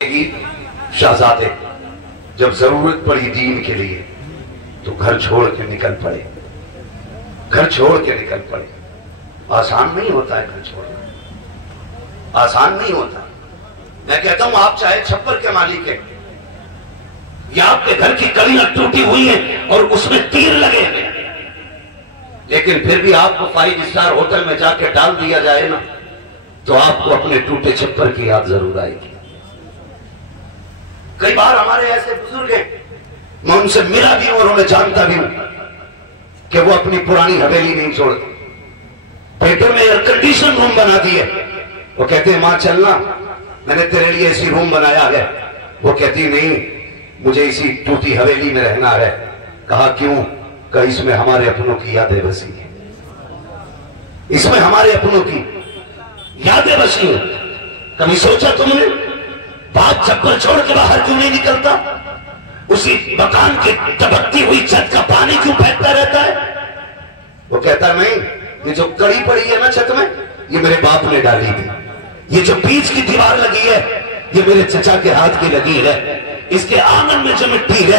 शहजादे जब जरूरत पड़ी दीन के लिए तो घर छोड़ के निकल पड़े, घर छोड़ के निकल पड़े। आसान नहीं होता है घर छोड़ना, आसान नहीं होता। मैं कहता हूं आप चाहे छप्पर के मालिक हैं या आपके घर की कड़ियां टूटी हुई हैं और उसमें तीर लगे हैं, लेकिन फिर भी आपको 5 स्टार होटल में जाके डाल दिया जाए ना तो आपको अपने टूटे छप्पर की याद जरूर आएगी। कई बार हमारे ऐसे बुजुर्ग हैं, मैं उनसे मिला भी हूं और उन्हें जानता भी हूं कि वो अपनी पुरानी हवेली नहीं छोड़ते। थिएटर में एयर कंडीशन रूम बना दिए, वो कहते हैं मां चलना, मैंने तेरे लिए ऐसी रूम बनाया है। वो कहती नहीं, मुझे इसी टूटी हवेली में रहना है। कहा क्यों? कहा इसमें हमारे अपनों की यादें बसी है, इसमें हमारे अपनों की यादें बसी है। कभी सोचा तुमने बाप छप्पर छोड़ के बाहर क्यों नहीं निकलता? उसी मकान की टपकती हुई छत का पानी क्यों फेंकता रहता है? वो कहता नहीं, ये जो कड़ी पड़ी है ना छत में, ये मेरे बाप ने डाली थी। ये जो बीच की दीवार लगी है, ये मेरे चचा के हाथ की लगी है। इसके आंगन में जो मिट्टी है,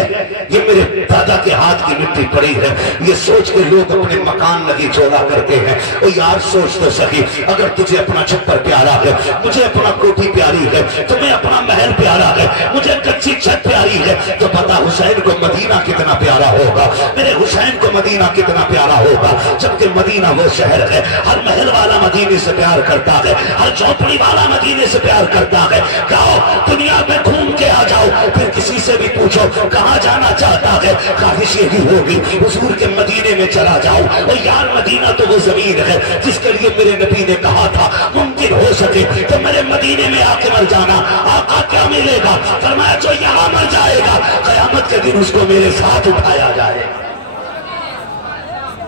ये मेरे दादा के हाथ की मिट्टी पड़ी है। ये सोच के लोग अपने मकान लगी जोड़ा करते हैं। ओ यार सोच तो सही, अगर तुझे अपना छप्पर प्यारा है, मुझे अपना कोठी प्यारी है, तुम्हें अपना महल प्यारा है, मुझे कच्ची छत प्यारी है, तो पता हुसैन को मदीना कितना प्यारा होगा, मेरे हुसैन को मदीना कितना प्यारा होगा। जबकि मदीना वो शहर है, हर महल वाला मदीने से प्यार करता है, हर झोपड़ी वाला मदीने से प्यार करता है। जाओ दुनिया में घूम के आ जाओ, फिर किसी से भी पूछो कहां जाना चाहता है, ख्वाहिश यही होगी हुजूर के मदीने में चला जाओ। और यार मदीना तो वो जमीन है जिसके लिए मेरे नबी ने कहा था मुमकिन हो सके तो मेरे मदीने में आके मर जाना। आका क्या मिलेगा? फरमाया जो यहां मर जाएगा कयामत के दिन उसको मेरे साथ उठाया जाएगा।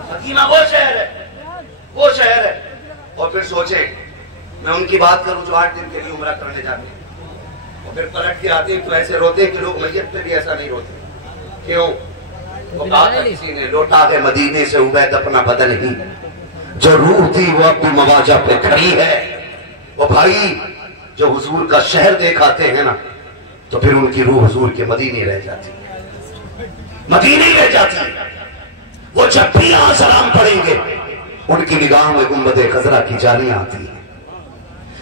मदीना वो शहर है, वो शहर है। और फिर सोचे, मैं उनकी बात करूं जो 8 दिन के लिए उम्रा करने जाते हैं और फिर पलट के आते हैं तो ऐसे रोते कि लोग मैयत पे भी ऐसा नहीं रोते। क्यों? वो कहा था किसी ने, लौटा के मदीने से उबैद अपना बदन ही, जो रूह थी वो अब भी मवाजा पे खड़ी है। वो भाई जो हुजूर का शहर देख आते हैं ना तो फिर उनकी रूह हुजूर के मदीने रह जाती है, मदीने रह जाती है। वो जब भी यहां सलाम पढ़ेंगे उनकी निगाह में गुंबदे खजरा की जालियां आती है।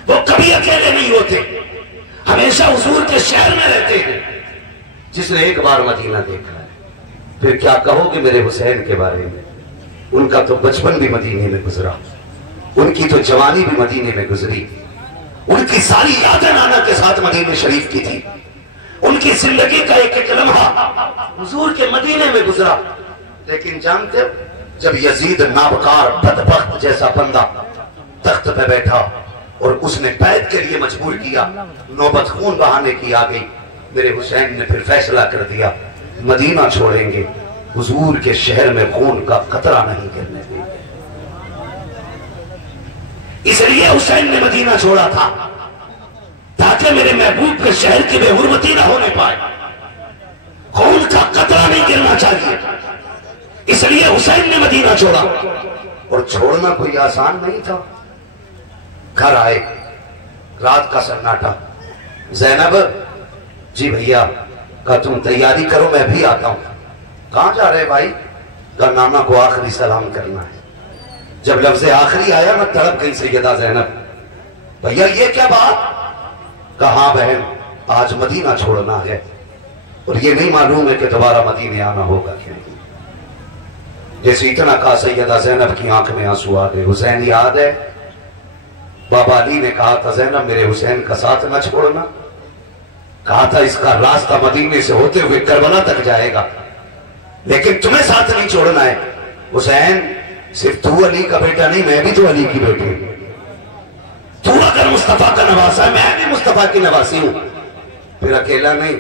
वो कभी अकेले नहीं होते, हमेशा हुजूर के शहर में रहते हैं। जिसने एक बार मदीना देखा है, फिर क्या कहोगे मेरे हुसैन के बारे में? उनका तो बचपन भी मदीने में गुजरा, उनकी तो जवानी भी मदीने में गुजरी, उनकी सारी यादें नाना के साथ मदीने शरीफ की थी। उनकी जिंदगी का एक एक लम्हा हुजूर के मदीने में गुजरा। लेकिन जानते हो, जब यजीद नाबकार बदबख्त जैसा बंदा तख्त पे बैठा और उसने बैत के लिए मजबूर किया, नौबत खून बहाने की आ गई, मेरे हुसैन ने फिर फैसला कर दिया मदीना छोड़ेंगे, हुजूर के शहर में खून का कतरा नहीं गिरने देंगे। इसलिए हुसैन ने मदीना छोड़ा था ताकि मेरे महबूब के शहर की बेहुरमती ना होने पाए, खून का कतरा नहीं गिरना चाहिए। इसलिए हुसैन ने मदीना छोड़ा। और छोड़ना कोई आसान नहीं था। घर आए, रात का सन्नाटा। ज़ैनब, जी भैया, कहा तुम तैयारी करो मैं भी आता हूं। कहां जा रहे भाई? कहा नाना को आखिरी सलाम करना है। जब लफ्ज़ आखिरी आया ना तड़प गई सैयदा ज़ैनब, भैया ये क्या बात? कहा बहन, आज मदीना छोड़ना है और ये नहीं मालूम है कि दोबारा मदीने आना होगा कि नहीं। जैसे इतना कहा सैयदा ज़ैनब की आंख में आंसू आ गए। हुसैन याद है, बाबा अली ने कहा था ज़ैनब मेरे हुसैन का साथ न छोड़ना, कहा था इसका रास्ता मदीने से होते हुए करबला तक जाएगा, लेकिन तुम्हें साथ नहीं छोड़ना है। हुसैन, सिर्फ तू अली का बेटा नहीं, मैं भी तो अली की बेटी हूं। तू अगर मुस्तफा का नवासा है, मैं भी मुस्तफा की नवासी हूं। फिर अकेला नहीं,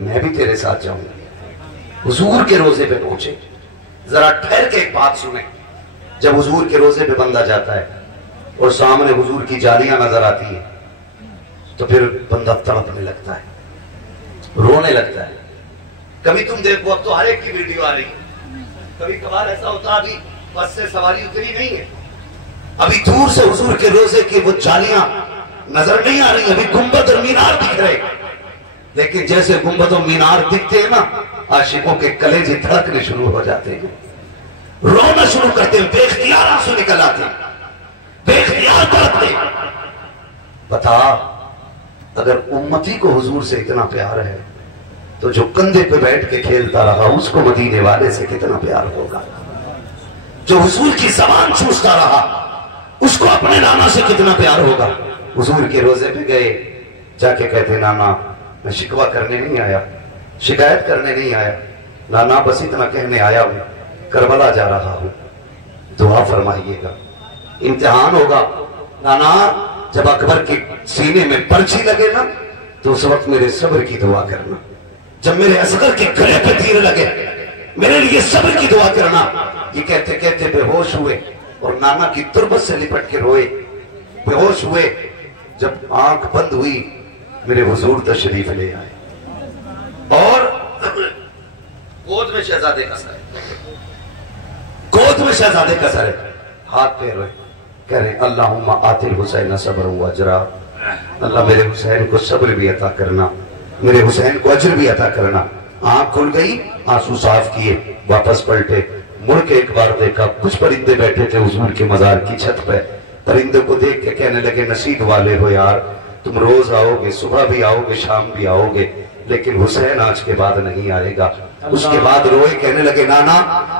मैं भी तेरे साथ जाऊंगा। हुजूर के रोजे पे पहुंचे। जरा ठहर के एक बात सुने, जब हुजूर के रोजे पे बंदा जाता है और सामने हुजूर की जालियां नजर आती है तो फिर बंदा तड़पने लगता है, रोने लगता है। कभी तुम देखो, अब तो हर एक की वीडियो आ रही है, कभी कभार ऐसा होता अभी बस से सवारी उतरी नहीं है, अभी दूर से हुजूर के रोजे की वो जालियां नजर नहीं आ रही, अभी गुंबद और मीनार दिख रहे, लेकिन जैसे गुंबदों मीनार दिखते हैं ना, आशिकों के कलेजे धड़कने शुरू हो जाते हैं, रोना शुरू करते हैं, बेख्तियार आंसू निकल आते हैं, बेख्तियार तड़पते। बता, अगर उम्मती को हुजूर से इतना प्यार है तो जो कंधे पे बैठ के खेलता रहा उसको मदीने वाले से कितना प्यार होगा। जो हुजूर की ज़बान चूसता रहा उसको अपने नाना से कितना प्यार होगा। हुजूर के रोजे पे गए, जाके कहते नाना मैं शिकवा करने नहीं आया, शिकायत करने नहीं आया, नाना बस इतना कहने आया हूं, करबला जा रहा हूं, दुआ फरमाइएगा, इम्तिहान होगा। नाना जब अकबर के सीने में पर्ची लगे ना तो उस वक्त मेरे सब्र की दुआ करना, जब मेरे असगर के गले पे तीर लगे मेरे लिए सब्र की दुआ करना। ये कहते कहते बेहोश हुए और नाना की तुरबत से लिपट के रोए, बेहोश हुए। जब आंख बंद हुई मेरे हुजूर तशरीफ ले आए और गोद में शहजादे का सर, गोद में शहजादे का सर, हाथ पे रोए, कह रहे अल्लाहुम्मा आतिल हुसैन सब्र व अजरा, अल्लाह मेरे हुसैन को सब्र भी अता करना, मेरे हुसैन को अजर भी अता करना। आंख खुल गई, आंसू साफ किए, वापस पलटे, मुड़ के एक बार देखा कुछ परिंदे बैठे थे हुजूर के मजार की छत पे। परिंदे को देख के कहने लगे नसीब वाले हो यार, तुम रोज आओगे, सुबह भी आओगे, शाम भी आओगे, लेकिन हुसैन आज के बाद नहीं आएगा। उसके बाद रोए, कहने लगे नाना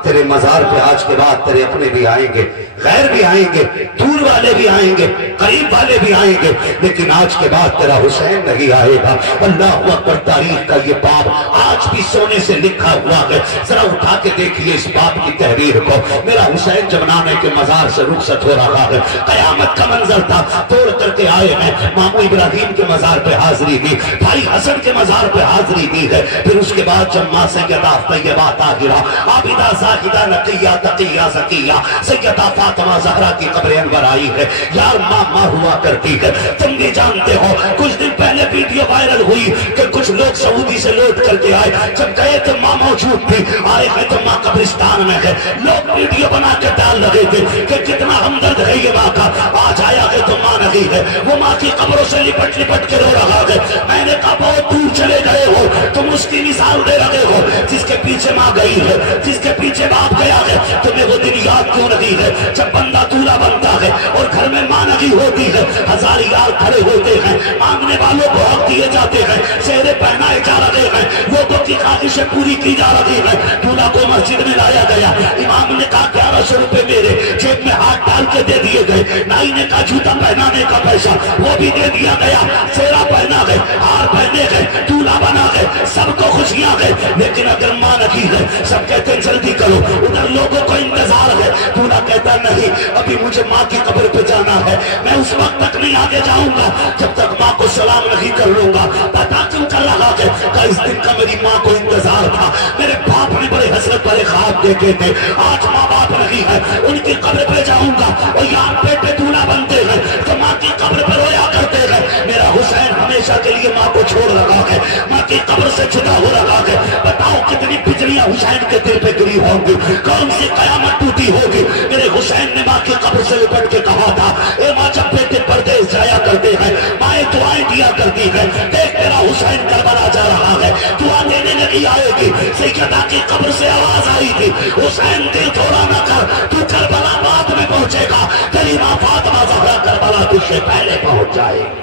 तेरे मजार पे आज के बाद तेरे अपने भी आएंगे, गैर भी आएंगे, दूर वाले भी आएंगे, करीब वाले भी आएंगे, लेकिन आज के बाद तेरा हुसैन नहीं आएगा। अल्लाह अकबर, तारीख का ये बाब आज भी सोने से लिखा हुआ है। जरा उठा के देखिए इस बाब की तहरीर को। मेरा हुसैन जब नाने के मजार से रुखसत हो रहा है, कयामत का मंजर था, तोड़ करके आए हैं, मामू इब्राहिम के मजार पे हाजिरी दी, भाई हसन के मजार पे हाजिरी दी है। फिर उसके बाद जब मां सैयदा तैयबा ताहिरा आबिदा जाहिदा नकिया तकिया ज़किया सैयदा फातिमा ज़हरा की कब्र अनवर आई है। यार मां हुआ करती है। तुम भी जानते हो कुछ दिन पहले वीडियो वायरल हुई कि कुछ लोग सऊदी से लौट करके आए, जब गए तो मां मौजूद थी, आए हैं तो मां कब्रिस्तान में है। लोग वीडियो बना के डाल रहे थे कि कितना हमदर्द है ये मां का, आज आया है तो मां नहीं है, वो मां की कब्रों से लिपट लिपट के रो रहा है। मैंने कहा बहुत दूर चले गए हो, तुम उसकी मिसाल दे रहे हो जिसके पीछे मां गई है, जिसके पीछे बाप गया है। तुम्हें वो दिन याद क्यों नहीं है जब बंदा दूल्हा बनता है और घर में मां नहीं होती है, हजार यार खड़े होते हैं, मांगने वालों को हक दिए जाते हैं, सेहरे पहनाए जा रहे हैं, लोगों की ख्वाहिशें पूरी की जा रही है। दूल्हा को मस्जिद में लाया गया, इमाम ने कहा 1100 रुपए मेरे, जेब में हाथ डाल के दे दिए गए। नाई ने कहा जूता पहनाने का पैसा, वो भी दे दिया गया। सेहरा पहना गए, हार पहने गए, दूल्हा बना गए, सबको खुशियां गए। लेकिन अगर मां नहीं है, सब कहते जल्दी करो, उधर लोगों को इंतजार है। दूल्हा कहता नहीं, अभी मुझे मां की कब्र पे जाना है, मैं उस वक्त तक नहीं आगे जाऊंगा जब तक मां को सलाम नहीं कर लूंगा। पता क्यों कर रहा है कि इस दिन का मेरी मां को इंतजार था, मेरे बाप ने बड़े हसरत भरे ख्वाब देखे थे, आज माँ बाप नहीं है, उनकी कब्र पे जाऊंगा। और यहाँ बेटे दूल्हा बनते हैं तो माँ की कब्र पर रोया करते हैं। मेरा हुसैन हमेशा के लिए माँ को छोड़ रहा है, माँ की कब्र से जुदा हो रहा है। बताओ कितनी बिजलियां हुसैन के दिल पे गिरी होंगी, कौन सी कयामत टूटी होगी। मेरे हुसैन ने माँ की कब्र से लिपट के कहा था, ए माँ जब बेटे परदेश जाया करते हैं माएं दुआएं दिया करती है, देख तेरा हुसैन करबला जा रहा है, दुआ देने नहीं आएगी। सैयदा की कब्र से आवाज आई थी, हुसैन दिल थोड़ा न कर, तू करबला बाद में पहुंचेगा, तेरी माँ फातिमा ज़हरा करबला तुझसे पहले पहुंच जाएगी।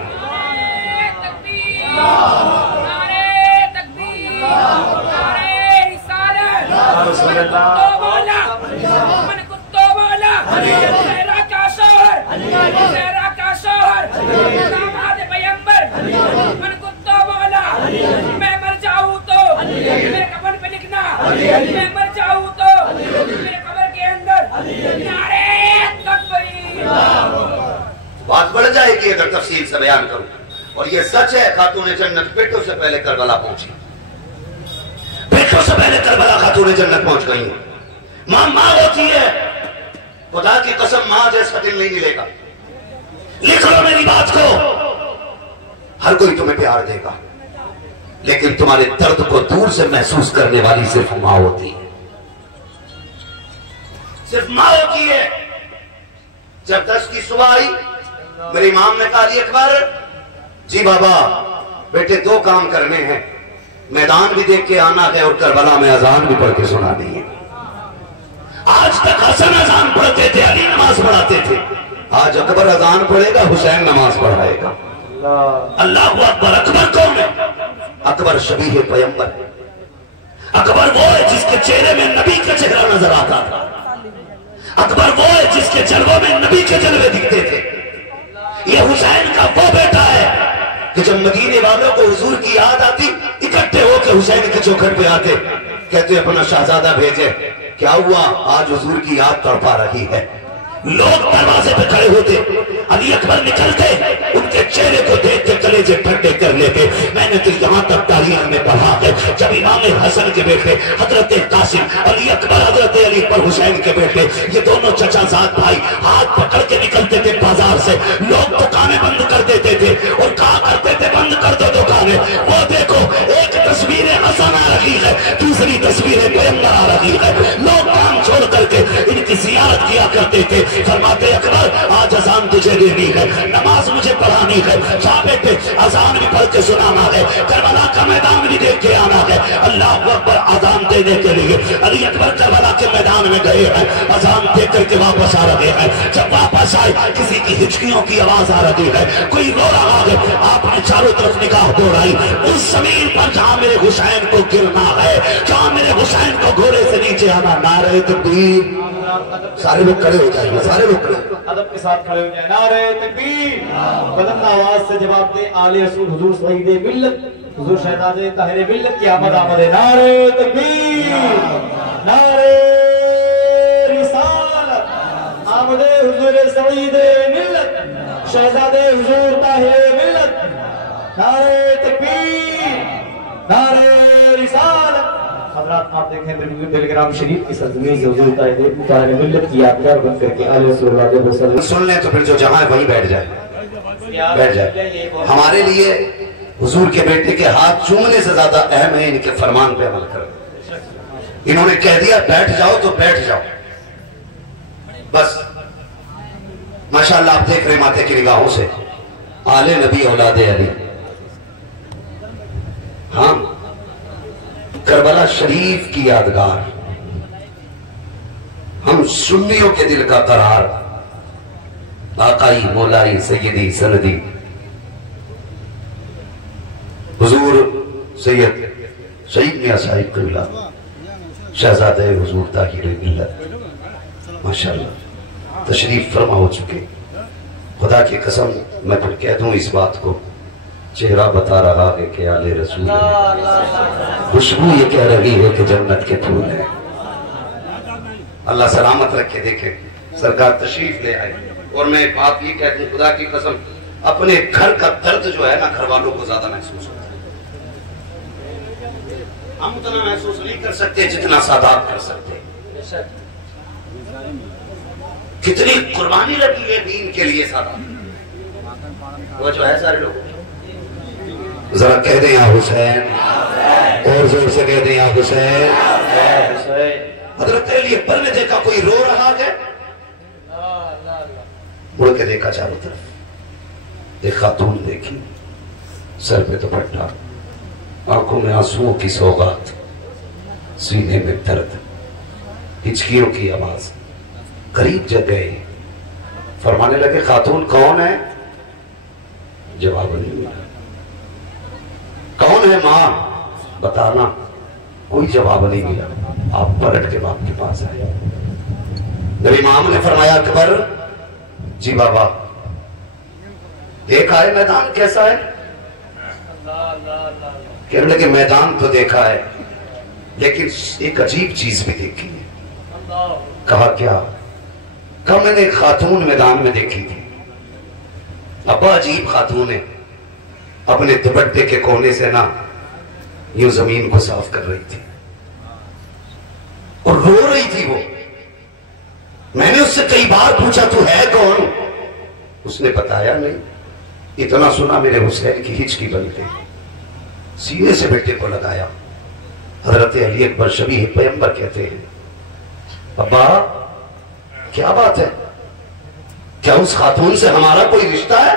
मैं मर जाऊं तो मेरे कब्र पे लिखना, मैं मर जाऊं तो मेरे कब्र के अंदर नारे तकबीर। बात बढ़ जाएगी अगर तफसील से बयान करूं, और ये सच है, खातून जन्नत बेटों से पहले करबला पहुंची, बेटों से पहले करबला खातून जन्नत पहुंच गई। मां होती है, खुदा की कसम मां जैसा दिल नहीं मिलेगा। लिख लो मेरी बात को, हर कोई तुम्हें प्यार देगा, लेकिन तुम्हारे दर्द को दूर से महसूस करने वाली सिर्फ मां होती है, सिर्फ मां होती है। जब 10 की सुबह आई, मेरे इमाम ने कहा अकबर जी बाबा बेटे दो काम करने हैं, मैदान भी देख के आना है और करबला में अजान भी पढ़ के सुनानी है। आज तक हसन अजान पढ़ते थे, अली नमाज पढ़ाते थे, आज अकबर अजान पढ़ेगा, हुसैन नमाज पढ़ाएगा। अल्लाह अकबर। अकबर कौन है? अकबर शबीह पैगंबर है। अकबर वो है जिसके चेहरे में नबी का चेहरा नजर आता था। अकबर वो है जिसके जलवों में नबी के जलवे दिखते थे। ये हुसैन का वो बेटा है कि जब मदीने वालों को हुजूर की याद आती, इकट्ठे होकर हुसैन के चौखट पे आते, कहते अपना शहजादा भेजे। क्या हुआ? आज हुजूर की याद तड़पा रही है। लोग दरवाजे पे खड़े होते, अली अकबर निकलते, उनके चेहरे को देख के कलेजे ठंडे कर लेते। मैंने तो यहाँ तक तारीख में पढ़ा है, जब इमाम हसन के बेटे हजरत कासिम, अली अकबर हजरत अली पर हुसैन के बेटे, ये दोनों चचाजाद भाई हाथ पकड़ के निकलते थे बाजार से, लोग दुकानें बंद कर देते थे और कहा करते थे बंद कर दो दुकानें। वो देखो एक तस्वीर हसन आ रही है, दूसरी तस्वीर पैगंबर आ रही है। लोग काम छोड़ करके इनकी जियारत किया करते थे। फरमाते अकबर आज अजान तुझे देनी है, नमाज मुझे पढ़ानी है, जा बेटे अजान भी पढ़ के सुनाना है, करबला का मैदान भी देख के आना है। अल्लाह अकबर। अजान देने के लिए अली अकबर करबला के मैदान में गए हैं, अजान देख करके वापस आ रहे हैं। जब वापस आए किसी की हिचकियों की आवाज आ रही है, कोई रो रहा है। आपने चारों तरफ निगाह दौड़ाई, उस जमीन पर जहां मेरे हुसैन को गिरना है, जहां मेरे हुसैन को घोड़े से नीचे आना, नारे तकबीर। सारे लोग खड़े हो जाएंगे, सारे लोग अदब के साथ खड़े हो जाए। नारे तकबीर। बुलंद आवाज से जवाब दे आले रसूल हुजूर सईदे मिल्लत हुजूर शहजादे ताहिर मिल्लत की आमद आमद है। नारे तकबीर, नारे रिसालत, आमदे हुजूर सईदे मिल्लत शहजादे हुजूर ताहिर मिल्लत। नारे तकबीर, नारे रिसालत। हज़रात आप देखें टेलीग्राम शरीफ की सरजमीन से हुजूर ताहिर मिल्लत की यादगार बन करके आले रसूल सुन लें तो फिर जो जहां वहीं बैठ जाए, बैठ जाए। हमारे लिए हुजूर के बेटे के हाथ चूमने से ज्यादा अहम है इनके फरमान पे अमल करो। इन्होंने कह दिया बैठ जाओ तो बैठ जाओ, बस। माशाअल्लाह आप देख रहे माथे की निगाहों से आले नबी औलादे अली। हाँ, करबला शरीफ की यादगार, हम सुन्नियों के दिल का करार, आकाई मौलाई सैयदी सनदी हुजूर सैयद शहीद मियां साहिब क़िबला शहजादे हुजूर ताहिर मिल्लत माशाअल्लाह तशरीफ फरमा हो चुके। खुदा की कसम मैं फिर कह दूं इस बात को, चेहरा बता रहा है कि आले रसूल है, खुशबू ये कह रही है कि जन्नत के फूल है। अल्लाह सलामत रखे। देखे सरकार तशरीफ ले आए और मैं बात ये कहती हूँ, खुदा की कसम अपने घर का दर्द जो है ना घर वालों को ज्यादा महसूस होता है। हम उतना महसूस नहीं कर सकते जितना सादात कर सकते। कितनी कुर्बानी लगी है दीन के लिए सादात। वो जो है सारे लोग जरा कह दें या हुसैन, और जोर से कह दें या हुसैन। हजरत अली अकबर ने देखा कोई रो रहा है, मुड़ के देखा चारों तरफ, एक खातून देखी, सर पे दुपट्टा, आंखों में आंसुओं की सौगात, सीने में दर्द, हिचकियों की आवाज। करीब जब गए, फरमाने लगे खातून कौन है? जवाब नहीं मिला। कौन है मां? बताना। कोई जवाब नहीं मिला। आप पलट के बाप के पास आए। जब इमाम ने फरमाया अकबर जी बाबा देखा है मैदान कैसा है? कहने लगे मैदान तो देखा है लेकिन एक अजीब चीज भी देखी है। कहा क्या? कहा मैंने एक खातून मैदान में देखी थी। अब्बा अजीब खातून है, अपने दुपट्टे के कोने से ना यूं जमीन को साफ कर रही थी और रो रही थी वो। मैंने उससे कई बार पूछा तू है कौन? उसने बताया नहीं। इतना सुना मेरे हुसैन की हिचकी बन गई। सीने से बेटे को लगाया। हजरत अली अकबर शबीह पैगंबर कहते हैं अब्बा क्या बात है? क्या उस खातून से हमारा कोई रिश्ता है?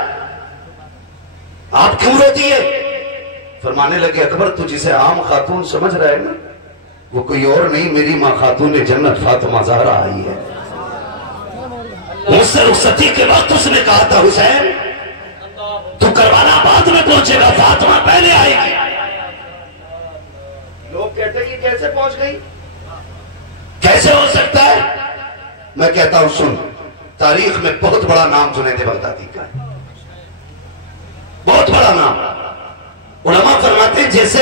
आप क्यों रोती है? फरमाने लगे अकबर तू जिसे आम खातून समझ रहा है ना, वो कोई और नहीं मेरी माँ खातून जन्नत फातिमा ज़हरा आई है। मुझसे रुखसती के वक्त उसने कहा था हुसैन तू करवाना बाद में पहुंचेगा, फातिमा पहले आएगी। लोग कहते हैं कि कैसे पहुंच गई, कैसे हो सकता है? मैं कहता हूं सुन, तारीख में बहुत बड़ा नाम जुनैद बगदादी का है, बहुत बड़ा नाम। उलमा फरमाते हैं जैसे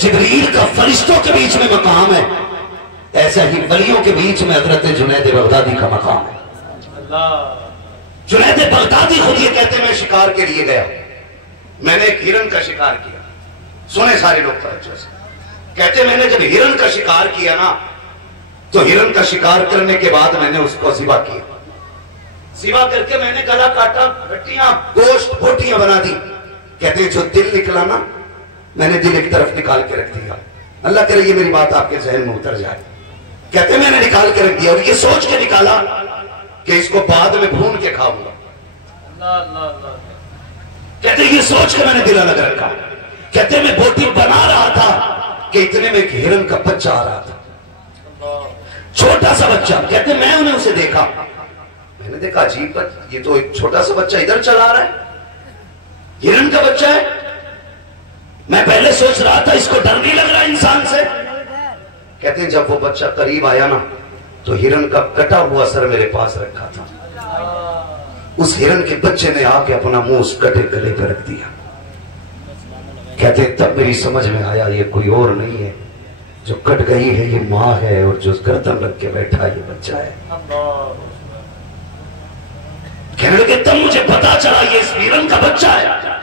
जिब्रील का फरिश्तों के बीच में मकाम है, ऐसा ही वलियों के बीच में हजरत जुनैद बगदादी का मकाम है। जुनैद बगदादी खुद ये कहते मैं शिकार के लिए गया, मैंने एक हिरन का शिकार किया। सुने सारे लोग तवज्जो से, कहते मैंने जब हिरन का शिकार किया ना, तो हिरन का शिकार करने के बाद मैंने उसको ज़िबा किया, ज़िबा करके मैंने गला काटा, हड्डियां गोश्त बोटियां बना दी। कहते हैं जो दिल निकला ना, मैंने दिल एक तरफ निकाल के रख दिया। अल्लाह करे ये मेरी बात आपके जहन में उतर जाए। कहते मैंने निकाल के रख दिया और ये सोच के निकाला कि इसको बाद में भून के खाऊंगा। कहते ये सोच के मैंने दिल अलग रखा। कहते मैं बोटी बना रहा था कि इतने में एक हिरन का बच्चा आ रहा था, छोटा सा बच्चा। कहते मैं उन्हें उसे देखा, मैंने देखा अजीब, ये तो एक छोटा सा बच्चा इधर चला रहा है, हिरन का बच्चा है। मैं पहले सोच रहा था इसको डर नहीं लग रहा इंसान से। कहते हैं जब वो बच्चा करीब आया ना, तो हिरन का कटा हुआ सर मेरे पास रखा था। उस हिरन के बच्चे ने आके अपना मुंह उस कटे गले पर रख दिया। कहते तब मेरी समझ में आया ये कोई और नहीं है, जो कट गई है ये माँ है, और जो गर्दन रख के बैठा ये बच्चा है। कहने लगे तब मुझे पता चला ये इस हिरन का बच्चा है।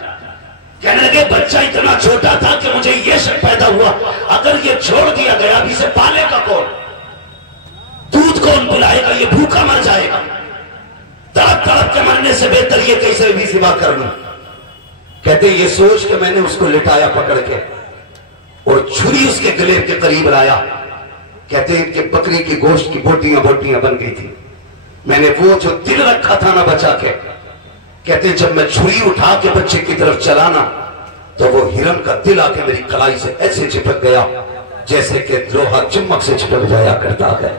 कहने लगे बच्चा इतना छोटा था कि मुझे ये शक पैदा हुआ अगर ये छोड़ दिया गया, अभी से पालेगा कौन, दूध कौन पिलाएगा, ये भूखा मर जाएगा। तड़प तड़प के मरने से बेहतर ये कैसे भी सिवा कर लूं। कहते ये सोच के मैंने उसको लिटाया पकड़ के और छुरी उसके गले के करीब लाया। कहते हैं कि बकरी की गोश्त की बोटियां बोटियां बन गई थी। मैंने वो जो दिल रखा था ना बचा के, कहते हैं जब मैं छुरी उठा के बच्चे की तरफ चलाना, तो वो हिरन का दिल आके मेरी कलाई से ऐसे चिपक गया जैसे कि लोहा चुम्बक से चिपक जाया करता है।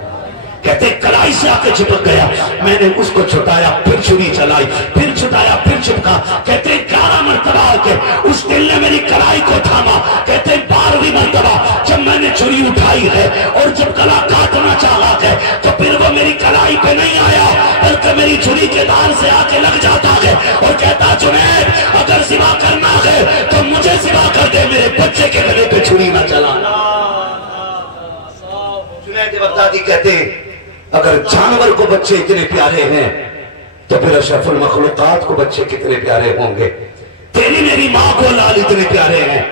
कहते कलाई से आके चिपक गया। मैंने उसको छुटाया, फिर छुरी चलाई, फिर छुटाया, फिर चिपका। कहते 11 मरतबा आके उस दिल ने मेरी कलाई को थामा। कहते 12वीं मरतबा जब मैंने छुरी उठाई है और जब गला काटना चाहा है, तो फिर वो मेरी कलाई पे नहीं आया, बल्कि मेरी छुरी के धार से आके लग जाता है और कहता जुनैद अगर सिवा करना है तो मुझे सिवा कर दे, मेरे बच्चे के गले पे छुरी ना चलाना। जुनैद बगदादी कहते अगर जानवर को बच्चे इतने प्यारे हैं तो फिर अशरफुल मखलूकात को बच्चे कितने प्यारे होंगे। तेरी मेरी माँ को लाल इतने प्यारे हैं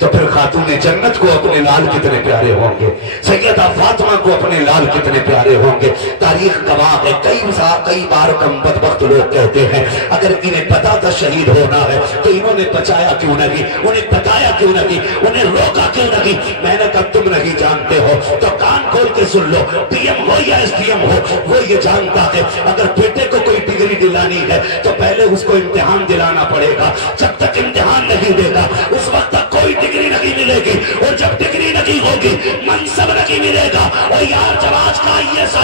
तो फिर खातूने जन्नत को अपने लाल कितने प्यारे होंगे, सैयदा फातिमा को अपने लाल कितने प्यारे होंगे। तारीख गवाह है, कई बार कम बदबख्त लोग कहते हैं अगर इन्हें पता था शहीद होना है तो इन्होंने बचाया क्यों नहीं, उन्हें बताया क्यों नहीं, उन्हें रोका क्यों नहीं। मैंने कहा तुम नहीं जानते हो तो कान खोल के सुन लो, पीएम हो या एसडीएम हो वो ये जानता है अगर बेटे को कोई डिग्री दिलानी है तो पहले उसको इम्तिहान दिलाना पड़ेगा। जब तक इम्तिहान नहीं देगा उस वक्त तक कोई डिग्री नहीं मिलेगी, और जब डिग्री नहीं होगी मनसब नहीं मिलेगा। और यार जब आज का IAS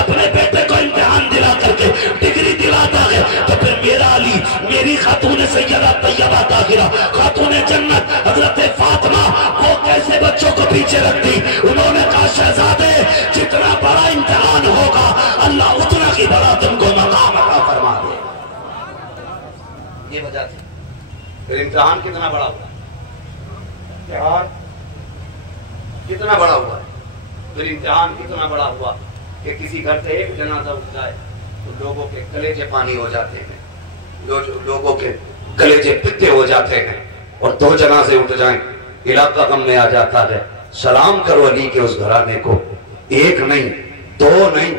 अपने बेटे को इम्तिहान दिला करके डिग्री दिलाता है तो फिर मेरा अली, मेरी खातून सैयदा तैयबा ताहिरा, खातून जन्नत हजरत फातिमा वो कैसे बच्चों को पीछे रख दी। उन्होंने कहा शहजादे जितना बड़ा इम्तिहान होगा अल्लाह उतना ही बड़ा तुमको मकाम अता फरमा दे। ये वजह थी। फिर इम्तिहान कितना बड़ा हुआ, कितना बड़ा हुआ है, फिर इम्तिहान कितना बड़ा हुआ कि किसी घर से एक जनाजा उठ जाए तो लोगों के कलेजे पानी हो जाते हैं, लोगों के कलेजे पित्ते हो जाते हैं, और 2 जनाजे उठ जाएं इलाका गम में आ जाता है। सलाम करो अली के उस घराने को, 1 नहीं 2 नहीं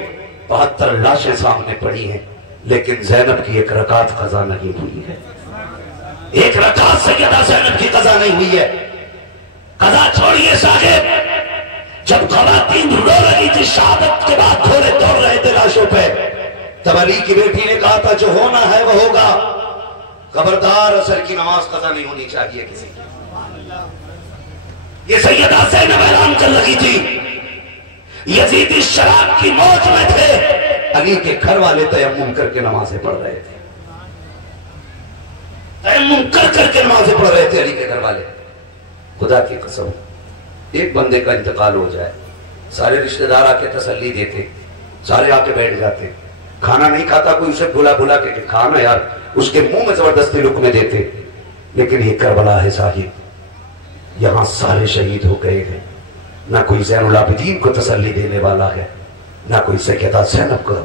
72 लाशें सामने पड़ी हैं, लेकिन ज़ैनब की 1 रकात कज़ा नहीं हुई है। 1 रकात सैयदा ज़ैनब की कज़ा नहीं हुई है। कज़ा छोड़िए साहिब, जब ख़वातीन रो रही थी शहादत के बाद थोड़े दौड़ रहे थे लाशों पे, तब अली की बेटी ने कहा था जो होना है वो होगा, खबरदार असर की नमाज कज़ा नहीं होनी चाहिए किसी की। ये सैयदा ज़ैनब ऐलान कर रही थी, यजीदी शराब की मौज में थे, अली के घर वाले तयम्मुम करके नमाजें पढ़ रहे थे, तयम्मुम कर करके नमाजें पढ़ रहे थे अली के घर वाले। खुदा की कसम, एक बंदे का इंतकाल हो जाए, सारे रिश्तेदार आके तसल्ली देते, सारे आके बैठ जाते, खाना नहीं खाता कोई, उसे बुला बुला के खाना यार, उसके मुंह में जबरदस्ती लुकमे देते। लेकिन ये करबला है साहिब, यहां सारे शहीद हो गए हैं, ना कोई ज़ैनुल आबिदीन को तसल्ली देने वाला है, ना कोई सैयदा ज़ैनब को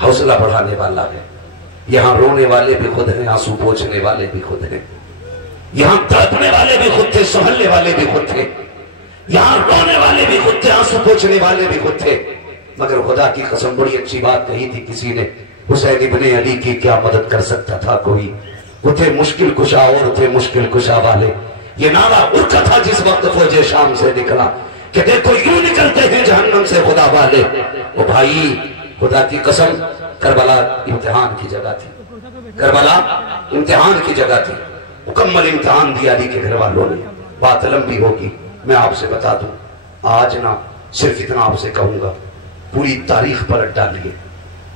हौसला बढ़ाने वाला है। यहां रोने वाले भी खुद हैं, आंसू पोंछने वाले भी खुद हैं, यहां तड़पने वाले भी खुद थे, संभलने वाले भी खुद थे, यहां रोने वाले भी खुद थे, आंसू पोंछने वाले भी खुद थे। मगर खुदा की कसम बड़ी अच्छी बात कही थी किसी ने, हुसैन इब्ने अली की क्या मदद कर सकता था कोई, वो थे मुश्किल कुशा और थे मुश्किल कुशा वाले। ये नारा उनका था जिस वक्त फौजे शाम से निकला कि देखो यूं निकलते हैं जहन्नम से खुदा वाले। ओ भाई, खुदा की कसम, करबला इम्तिहान की जगह थी, करबला इम्तिहान की जगह थी, मुकम्मल इम्तिहान दिया अली के घर वालों ने। बात लंबी होगी, मैं आपसे बता दूं, आज ना सिर्फ इतना आपसे कहूंगा, पूरी तारीख पलट डालिए,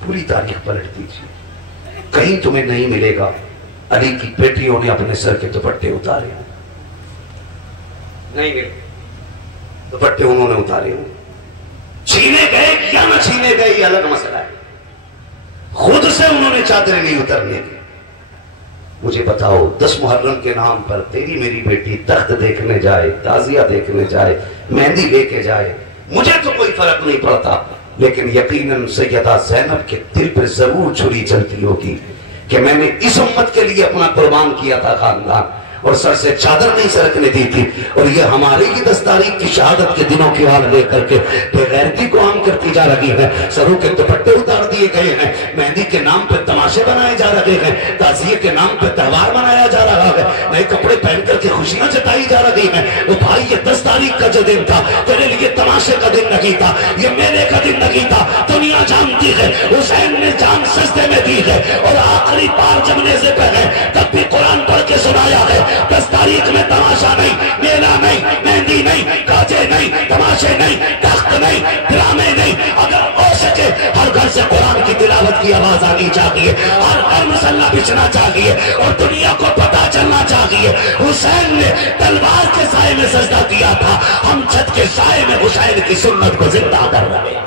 पूरी तारीख पलट दीजिए, कहीं तुम्हें नहीं मिलेगा अली की बेटियों ने अपने सर के दुपट्टे उतारे, नहीं मिले दुपट्टे उन्होंने उतारे हो। छीने गए या न छीने गए ये अलग मसला है, खुद से उन्होंने चादरें नहीं उतरने दी। मुझे बताओ, 10 मुहर्रम के नाम पर तेरी मेरी बेटी तख्त देखने जाए, ताजिया देखने जाए, मेहंदी लेके जाए, मुझे तो कोई फर्क नहीं पड़ता, लेकिन यकीनन सैयदा ज़ैनब के दिल पर जरूर छुरी चलती होगी कि मैंने इस उम्मत के लिए अपना कुर्बान किया था खानदान, और सर से चादर नहीं सरकने दी थी। और ये हमारी ही 10 तारीख की शहादत के दिनों की हाल लेकर के बेगैरती को आम करती जा रही है। सरों के दुपट्टे उतार दिए गए हैं, मेहंदी के नाम पे तमाशे बनाए जा रहे हैं, ताज़िये के नाम पे त्योहार मनाया जा रहा है, नए कपड़े पहन करके खुशियां जताई जा रही हैं। वो भाई, ये 10 तारीख का जो दिन था तेरे लिए तमाशे का दिन नहीं था, ये मेले का दिन नहीं था। दुनिया जानती है हुसैन ने जान सस्ते में दी है, और आखिरी बार जब नेज़े पे है तब भी कुरान पढ़ के सुनाया है। 10 तारीख में तमाशा नहीं, मेला नहीं, मेहंदी नहीं, गाजे नहीं, तमाशे नहीं, तख्त नहीं, ड्रामे नहीं। अगर हो सके हर घर से कुरान की तिलावत की आवाज आनी चाहिए, हर घर मसल्ला बिछना चाहिए, और दुनिया को पता चलना चाहिए हुसैन ने तलवार के साए में सजदा किया था, हम छत के साए में हुसैन की सुन्नत को जिंदा कर रहे हैं।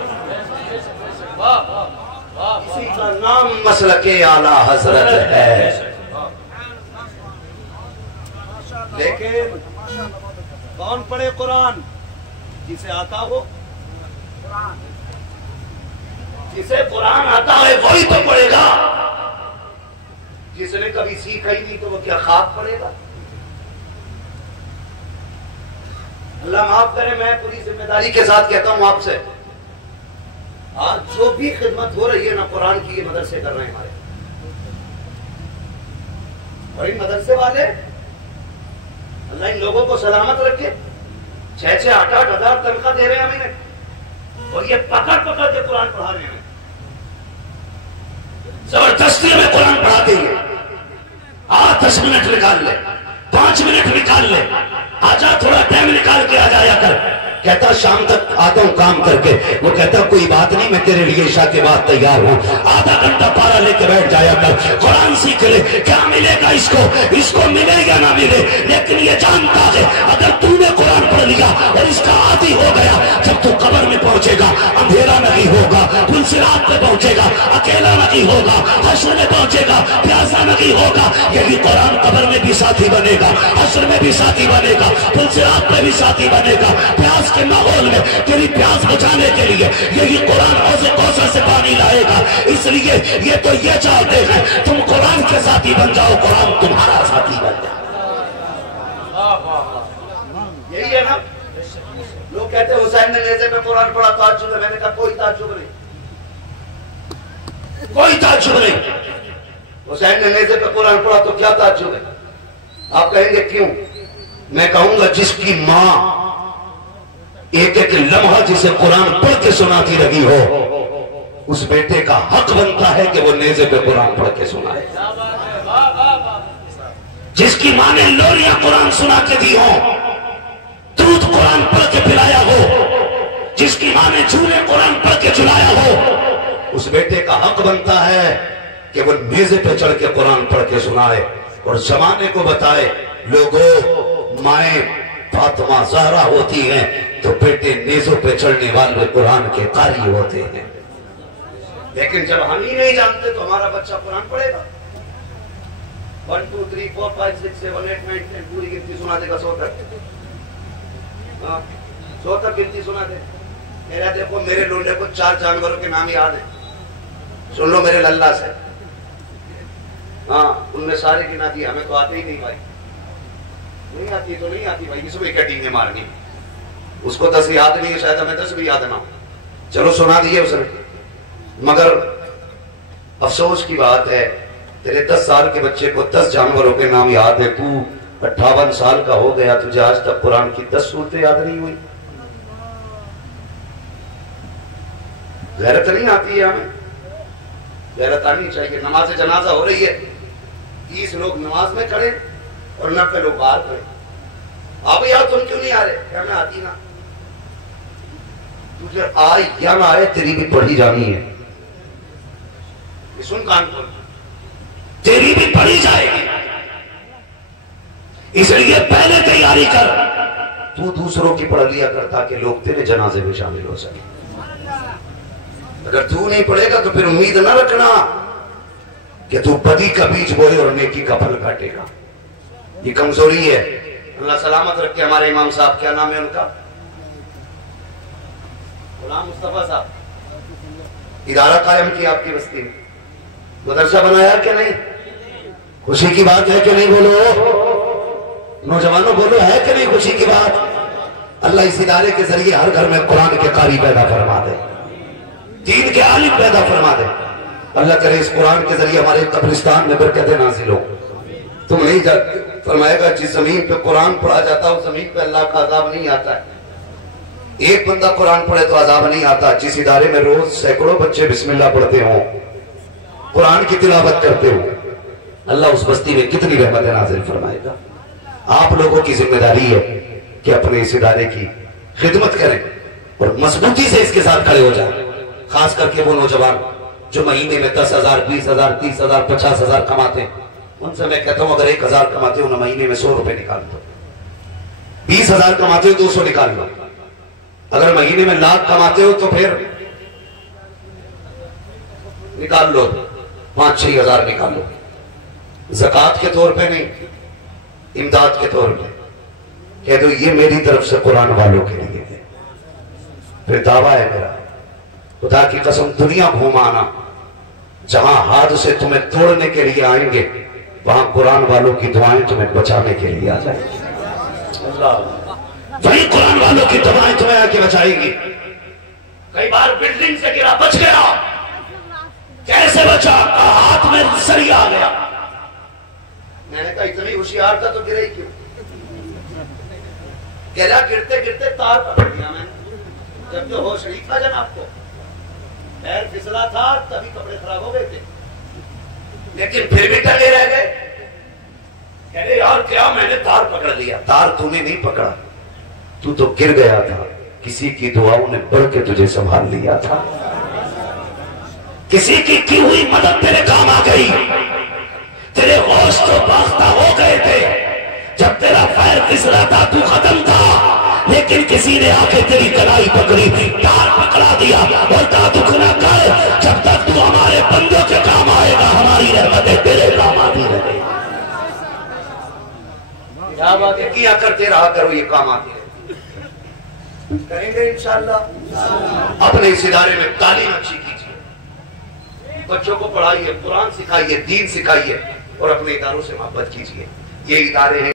इसी का नाम मसलके आला हजरत है। लेकिन कौन पढ़े कुरान? जिसे आता हो, जिसे कुरान आता है वही तो पढ़ेगा, जिसने कभी सीखा ही नहीं तो वो क्या खाक पढ़ेगा। अल्लाह माफ करे, मैं पूरी जिम्मेदारी के साथ कहता हूं आपसे, आज जो भी खिदमत हो रही है ना कुरान की, ये मदरसे कर रहे हैं हमारे, और इन मदरसे वाले अल्लाह इन लोगों को सलामत रखे, 6-6, 8-8 हजार तनख्वाह दे रहे हैं हमें, और ये पकड़ पकड़ के कुरान पढ़ा रहे हैं, जबरदस्ती में कुरान पढ़ाते हैं। 10 मिनट निकाल ले, 5 मिनट निकाल ले, आजा थोड़ा टाइम निकाल के आ जाया कर। कहता शाम तक आता हूं काम करके, वो कहता कोई बात नहीं, मैं तेरे लिए ईशा के बाद तैयार हूं। आधा घंटा पारा लेके बैठ जाया कर, कुरान सीख ले। क्या मिलेगा इसको? इसको मिले या ना मिले, लेकिन ये जानता है अगर तूने कुरान पढ़ लिया और इसका आदी हो गया, जब तू कब्र में पहुंचेगा अंधेरा नहीं होगा, पुलसिरात पे पहुंचेगा अकेला नहीं होगा, हश्र में पहुंचेगा प्यासा नहीं होगा। यही कुरान कब्र में भी साथी बनेगा, हश्र में भी साथी बनेगा, पुलसिरात पे भी साथी बनेगा। प्यास के माहौल में तेरी प्यास बुझाने के लिए यही कुरान हौज़े कौसर से पानी लाएगा। इसलिए ये तो ये चाहते हैं तुम कुरान के साथी बन जाओ, कुरान तुम्हारा साथी बन जाए। यही है ना, लोग कहते हैं हुसैन ने नेज़े में कुरान पढ़ा, ताज्जुब है। मैंने कहा कोई ताज्जुब नहीं, कोई ताज्जुब नहीं। हुसैन ने नेज़े पे कुरान पढ़ा तो क्या ताज्जुब है? आप कहेंगे क्यों? मैं कहूंगा जिसकी मां एक एक लम्हा जिसे कुरान पढ़ के सुनाती रही हो, उस बेटे का हक बनता है कि वो नेज़े पे कुरान पढ़ के सुनाए। जिसकी मां ने लोरियां कुरान सुना के दी हो, दूध कुरान जिसकी मां ने झूले कुरान पढ़ के झुलाया हो, उस बेटे का हक बनता है कि वो मेजे पे चढ़ के कुरान पढ़ के सुनाए और जमाने को बताए, लोगों माए फातिमा ज़हरा होती हैं तो बेटे नेजों पे चढ़ने वाले कुरान के कारी होते हैं। लेकिन जब हम ही नहीं जानते तो हमारा बच्चा कुरान पढ़ेगा। 1 2 3 4 5 6 7 8 9 10 पूरी गिनती सुना देगा 100 तक। 100 तक गिनती सुना दे। मेरा देखो मेरे लोंडे को 4 जानवरों के नाम याद है, सुन लो मेरे लल्ला से। हाँ, उनने सारे गिना दिए, हमें तो आते ही नहीं भाई। नहीं आती तो नहीं आती भाई, इसमें क्या टीमें मारनी। उसको 10 याद नहीं है, शायद हमें 10 भी याद ना हो। चलो सुना दिए उसने, मगर अफसोस की बात है तेरे 10 साल के बच्चे को 10 जानवरों के नाम याद है, तू 58 साल का हो गया, तुझे आज तक कुरान की 10 सूरतें याद नहीं हुई। गैरत नहीं आती है हमें, गैरत आनी चाहिए। नमाज जनाजा हो रही है, 30 लोग नमाज में खड़े और 90 लोग बाहर खड़े। अब यार तुम क्यों नहीं आ रहे? क्या मैं आती ना, तुझे आए या ना आए तेरी भी पढ़ी जानी है। सुन कान खोल, तेरी भी पढ़ी जाएगी, इसलिए पहले तैयारी कर। तू दूसरों की पढ़ लिया कर ताकि लोग तेरे जनाजे में शामिल हो सके। अगर तू नहीं पढ़ेगा तो फिर उम्मीद ना रखना कि तू बदी का बीज बोए और नेकी का फल काटेगा। ये कमजोरी है। अल्लाह सलामत रखे। हमारे इमाम साहब, क्या नाम है उनका? गुलाम मुस्तफा साहब। इदारा कायम किया आपकी बस्ती में, मदरसा बनाया कि नहीं? खुशी की बात है कि नहीं? बोलो नौजवानों, बोलो है कि नहीं खुशी की बात? अल्लाह इस इदारे के जरिए हर घर में कुरान के कारी पैदा फरमा दे, दीन के आलिम पैदा फरमा दे। अल्लाह करे इस कुरान के जरिए हमारे कब्रिस्तान में बरकतें नाज़िल हो। तुम नहीं जानते, फरमाएगा जिस जमीन पे कुरान पढ़ा जाता है उस जमीन पे अल्लाह का अजाब नहीं आता है। एक बंदा कुरान पढ़े तो अजाब नहीं आता। जिस इदारे में रोज सैकड़ों बच्चे बिस्मिल्लाह पढ़ते हो, कुरान की तिलावत करते हो, अल्लाह उस बस्ती में कितनी रहमतें नाज़िल फरमाएगा। आप लोगों की जिम्मेदारी है कि अपने इस इदारे की खिदमत करें और मजबूती से इसके साथ खड़े हो जाए। खास करके वो नौजवान जो महीने में 10,000, 20,000, 30,000, 50,000 कमाते हैं, उनसे मैं कहता हूं अगर 1,000 कमाते हो ना, महीने में 100 रुपए निकाल दो। 20,000 कमाते हो 200 निकाल लो। अगर महीने में 1,00,000 कमाते हो तो फिर निकाल लो 5-6 हजार निकाल लो। ज़कात के तौर पे नहीं, इमदाद के तौर पे कह दो ये मेरी तरफ से कुरान वालों के लिए है। फिर दावा है मेरा, खुदा की कसम दुनिया घुमाना, जहां हाथ से तुम्हें तोड़ने के लिए आएंगे वहां कुरान वालों की दुआएं तुम्हें बचाने के लिए आ जाएंगी। वही कुरान वालों की दुआएं तुम्हें आके बचाएंगी। कई बार बिल्डिंग से गिरा, बच गया, कैसे बचा? हाथ में सरिया आ गया। मैंने कहा इतनी होशियार था तो गिरे ही क्यों? गिरा, गिरते गिरते तार पकड़ दिया मैंने, जब जो होश नहीं था जनाब को, पैर फिसला था तभी कपड़े खराब हो गए थे, लेकिन फिर भी टले रह गए। कह रहे यार क्या, मैंने तार पकड़ लिया। तार तूने नहीं पकड़ा, तू तो गिर गया था, किसी की दुआओं ने बढ़ के तुझे संभाल लिया था। किसी की हुई मदद तेरे काम आ गई। तेरे होश तो बाख्ता हो गए थे, जब तेरा पैर फिसला था तू खत्म था, लेकिन किसी ने आके तेरी कलाई पकड़ी, तार पकड़ा दिया। बोलता दुख न कर, जब तक तू हमारे बंदों के काम आएगा हमारी रहमतें तेरे काम आती रहेगी। क्या बात है, किया करते रहा करो, ये काम आती है। करेंगे इंशाअल्लाह। अपने इस इदारे में तालीम अच्छी कीजिए, बच्चों को पढ़ाइए, कुरान सिखाइए, दीन सिखाइए और अपने इदारों से मोहब्बत कीजिए। ये इदारे हैं